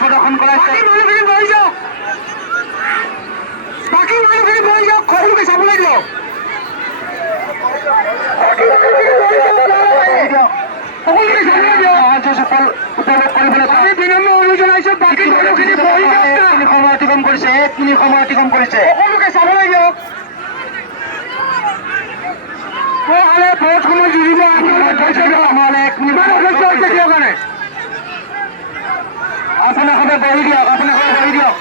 প্রদর্শন করাইছে বাকি মানুষখিনি বহি যাওক সকলোকে চাবলৈ দিয়ক সকলোকে চাবলৈ দিয়ক উপভোগ কৰিবলৈ আমি বিনম্ৰ অনুৰোধ জনাইছো বাকী মানুহখিনি বহি যাওক সময় অতিক্ৰম কৰিছে 1 মিনিট সময় অতিক্ৰম কৰিছে সকলোকে চাবলৈ দিয়ক বহুত সময় জুৰিব নহ'লে 1 মিনিট কাৰণে আপোনালোকে বহি দিয়ক আপোনালোকে বহি দিয়ক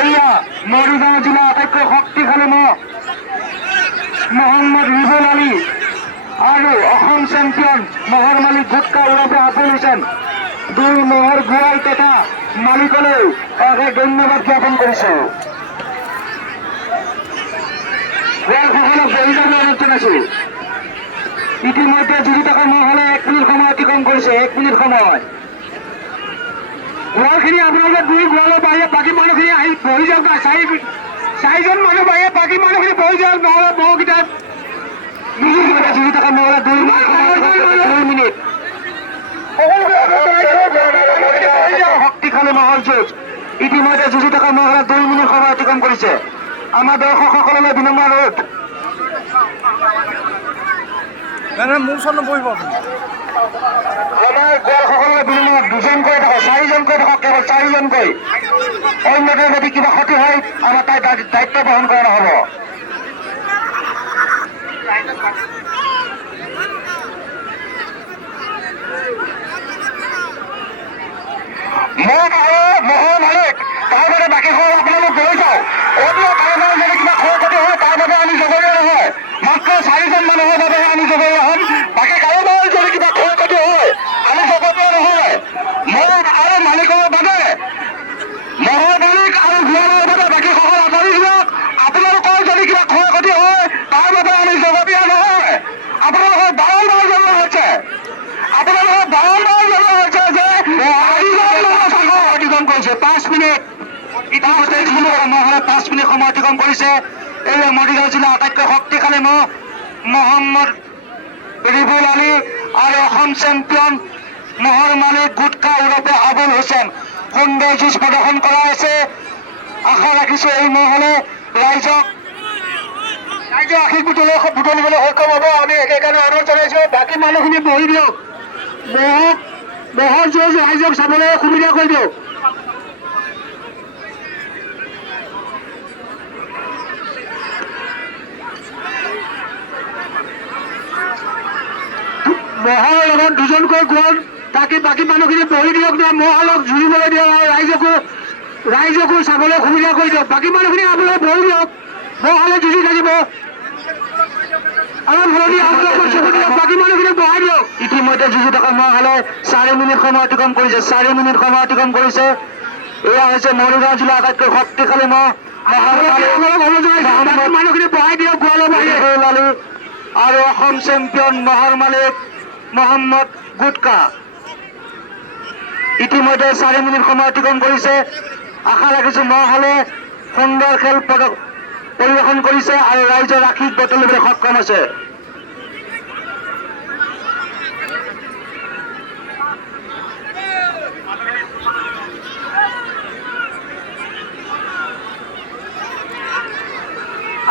এয়া মৰিগাঁও জিলা আটাইতকৈ শক্তিশালী মহ মহম্মদ ৰিবুল আলী আৰু অসম চেম্পিয়ন মহৰ মালিক গুটকা ওৰফে আবুল হুছেইন দুই মহৰ গোৱাল তথা মালিকলৈ অশেষ ধন্যবাদ জ্ঞাপন কৰিছোঁ গোৱালসকলক বহি যাবলৈ অনুৰোধ জনাইছোঁ ইতিমধ্যে যুঁজি থকা মহলে 1 মিনিট সময় অতিক্ৰম কৰিছে 1 মিনিট সময় গোৱালখিনি আপোনালোকে দুই গোৱালৰ বাহিৰে বাকী মানুহখিনি আহি বহি যাওক না চাৰিজন মানুহ বাহিৰে বাকী মানুহখিনি বহি যাওক নহ'লে মহকেইটাত যুঁজি থকা মহলে 2 মিনিট শক্তিশালী মহৰ যুঁজ ইতিমধ্যে যুঁজি থকা মহলে 2 মিনিট সময় অতিক্ৰম কৰিছে আমাৰ দৰ্শকসকললৈ বিনম্ৰ অনুৰোধ মোৰ ওচৰত নবহিব আমাৰ গোৱালসকললৈ বিনিময় 2জনকৈ থাকক 4জনকৈ থাকক কেৱল 4জনকৈ অন্যদেৰ যদি কিবা ক্ষতি হয় আমাৰ তাই দায়িত্ব বহন কৰা নহ'ব মহৰ মালিক তাৰ বাবে বাকীসকল আপোনালোক গৈ যাওক অন্য কাৰোবাৰ যদি কিবা ক্ষয় ক্ষতি হয় তাৰ বাবে আমি জগৰীয়া নহয় মাত্ৰ 4জন মানুহৰ বাবে আমি জগৰীয়া হ'ম বাকী কাৰোবাৰ যদি কিবা ক্ষয় ক্ষতি হয় আমি জগৰীয়া নহয় মহ আৰু মালিকৰ বাবে মহৰ মালিক আৰু গোৱালৰ বাবে বাকীসকল আঁতৰি দিয়ক আপোনালোকৰ যদি কিবা ক্ষয় ক্ষতি হয় তাৰ বাবে আমি জগৰীয়া নহয় আপোনালোকৰ বাৰম্বাৰ জনোৱা হৈছে যে অতিক্ৰম কৰিছে 5 মিনিট ইতিমধ্যে মহলে 5 মিনিট সময় অতিক্ৰম কৰিছে এই মৰিগাঁও জিলা আটাইতকৈ শক্তিশালী মহ মহম্মদ ৰিবুল আলী আৰু অসম চেম্পিয়ন মহৰ মালিক গুটকা ওৰফে আবুল হুছেইন সুন্দৰ যুঁজ প্ৰদৰ্শন কৰা আছে আশা ৰাখিছো এই মহলে ৰাইজৰ আশীষ বুটলিবলৈ সক্ষম হ'ব আমি একেকাৰণে অনুৰোধ জনাইছো বাকী মানুহখিনি বহি দিয়ক মহৰ যুঁজ ৰাইজক চাবলৈ সুবিধা কৰি দিয়ক মহৰ লগত 2জনকৈ গোৱাল তাকে বাকী মানুহখিনি বহি দিয়ক না মহলক জুৰিবলৈ দিয়ক আৰু ৰাইজকো চাবলৈ সুবিধা কৰি দিয়ক বাকী মানুহখিনি আপোনালোকে বহি দিয়ক মহলে যুঁজি থাকিব বাকী মানুহখিনি বহাই দিয়ক ইতিমধ্যে যুঁজি থকা মহলে 4 মিনিট সময় অতিক্ৰম কৰিছে 4 মিনিট সময় অতিক্ৰম কৰিছে এয়া হৈছে মৰিগাঁও জিলা আটাইতকৈ শক্তিশালী মহ মানুহখিনি বহাই দিয়ক গোৱালৰ বাহিৰে আৰু অসম চেম্পিয়ন মহৰ মালিক মহম্মদ গুটকা ইতিমধ্যে 4 মিনিট সময় অতিক্ৰম কৰিছে আশা ৰাখিছো মহলে সুন্দৰ খেল পৰিৱেশন কৰিছে আৰু ৰাইজৰ আশীষ বুটলিবলৈ সক্ষম হৈছে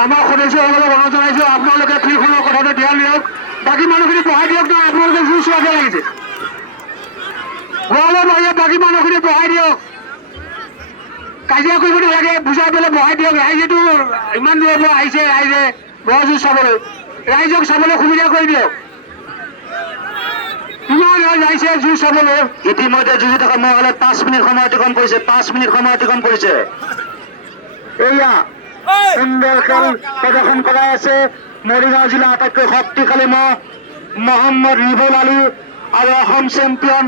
আমাৰ সদস্যসকলক অনুৰোধ জনাইছো আপোনালোকে ফিল্ডখনৰ কথাটো ধ্যান দিয়ক বাকী মানুহখিনি বহাই দিয়ক না আপোনালোকে জুই চোৱাকে লাগিছে গোৱালৰ বাহিৰে বাকী মানুহখিনি বহাই দিয়ক কাজিয়া কৰিব নালাগে বুজাই পেলাই বহাই দিয়ক ৰাইজেতো ইমান দূৰৰ পৰা আহিছে ৰাইজে মহ যুঁজ চাবলৈ ৰাইজক চাবলৈ সুবিধা কৰি দিয়ক কিমান যাইছে যুঁজ চাবলৈ ইতিমধ্যে যুঁজি থকা মহিলা 5 মিনিট সময় অতিক্ৰম কৰিছে 5 মিনিট সময় অতিক্ৰম কৰিছে এয়া সুন্দৰ খেল প্ৰদৰ্শন কৰাই আছে মৰিগাঁও জিলা আটাইতকৈ শক্তিশালী মহম্মদ ৰিবুল আলী আৰু অসম চেম্পিয়ন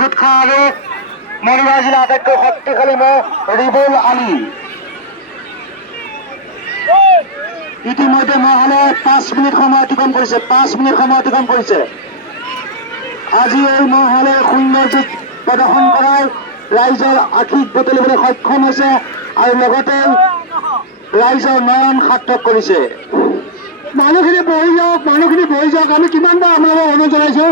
গুটখা আৰু মৰিগাঁও জিলা আটাইতকৈ শক্তিশালী ৰিবুল আলী ইতিমধ্যে মহলে 5 মিনিট সময় অতিক্ৰম কৰিছে 5 মিনিট সময় অতিক্ৰম কৰিছে আজি এই মহলে সুন্দৰ যুঁজ প্ৰদৰ্শন কৰাই ৰাইজৰ আশীষ বুটলিবলৈ সক্ষম হৈছে আৰু লগতে ৰাইজৰ নয়ন সাৰ্থক কৰিছে মানুহখিনি বহি যাওক আমি কিমানবাৰ আপোনালোকক অনুৰোধ জনাইছো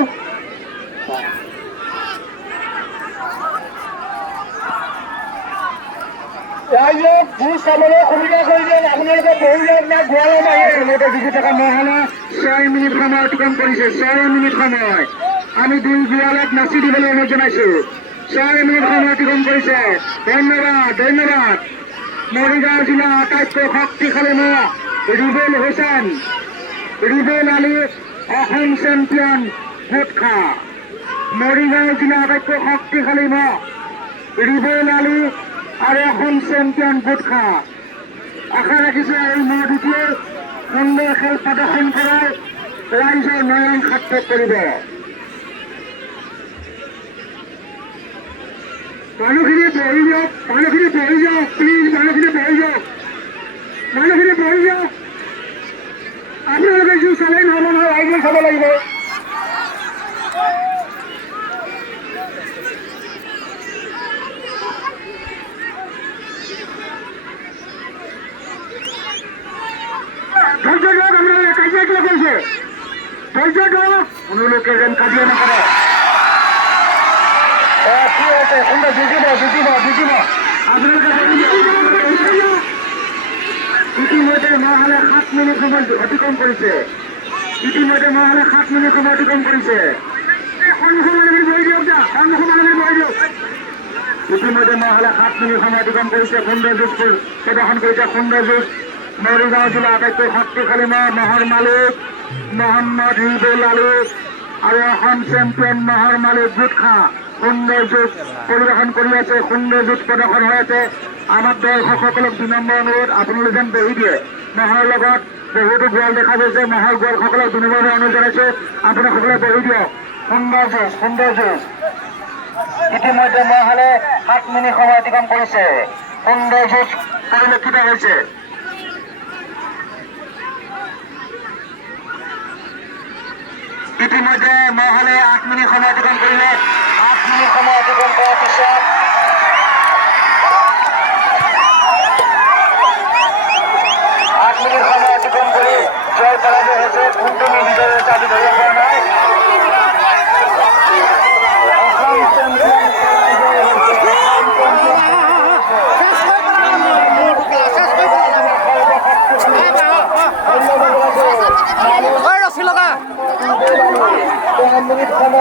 ৰাইজক যুঁজ চাবলৈ সুবিধা কৰি দিয়ক আপোনালোকে বহি যাওক না গোৱালৰ বাহিৰে জিকি থকা মহলে 6 মিনিট সময় অতিক্ৰম কৰিছে 6 মিনিট সময় আমি দুই গোৱালক নাচি দিবলৈ অনুৰোধ জনাইছো 6 মিনিট সময় অতিক্ৰম কৰিছে ধন্যবাদ মৰিগাঁও জিলা আটাইতকৈ শক্তিশালী ৰিবুল আলী অসম চেম্পিয়ন গুটখা মৰিগাঁও জিলা আটাইতকৈ শক্তিশালী ৰিবুল আলী আৰু অসম চেম্পিয়ন গুটখা আশা ৰাখিছো এই দুটিয়ে সুন্দৰ খেল প্ৰদৰ্শন কৰাই ৰাইজৰ নয়ন সাৰ্থক কৰিব মানুহখিনি বহি যাওক প্লিজ মানুহখিনি বহি যাওক আপোনালোকে যুঁজ চালেই নহ'ব নহয় ৰাইজে চাব লাগিব ধৈৰ্য ধৰক আপোনালোকে কাজিয়া কিয় কৰিছে ধৈৰ্য ধৰক আপোনালোকে যেন কাজিয়া নকৰে কি আছে সুন্দৰ জিকিব আপোনালোকে ইতিমধ্যে মহলে 7 মিনিট সময় অতিক্ৰম কৰিছে ইতিমধ্যে মহলে 7 মিনিট সময় অতিক্ৰম কৰিছে সুন্দৰ যুঁজ প্ৰদৰ্শন কৰিছে সুন্দৰ যুঁজ মৰিগাঁও জিলা আটাইতকৈ শক্তিশালী মহৰ মালিক মহম্মদ ৰিবুল আলী আৰু অসম চেম্পিয়ন মহৰ মালিক গুটখা সুন্দৰ যুঁজ পৰিৱেশন কৰি আছে সুন্দৰ যুঁজ প্ৰদৰ্শন হৈ আছে আমাৰ দৰ্শকসকলক বিনম্ৰ অনুৰোধ আপোনালোকে যেন বহি দিয়ে মহৰ লগত বহুতো গোৱাল দেখা গৈছে মহৰ গোৱালসকলক বিনম্ৰ অনুৰোধ জনাইছো আপোনালোকসকলে বহি দিয়ক সুন্দৰ যুঁজ ইতিমধ্যে মহলে 7 মিনিট সময় অতিক্ৰম কৰিছে সুন্দৰ যুঁজ পৰিলক্ষিত হৈছে ইতিমধ্যে মহলে 8 মিনিট সময় অতিক্ৰম কৰিলে 8 মিনিট সময় অতিক্ৰম কৰাৰ পিছত 8 মিনিট সময় অতিক্ৰম কৰি জয় পৰাজয় হৈছে কোনটো বিজয় হৈছে আমি ধৰিব পৰা নাই ৰছী লগা মিনিট সময়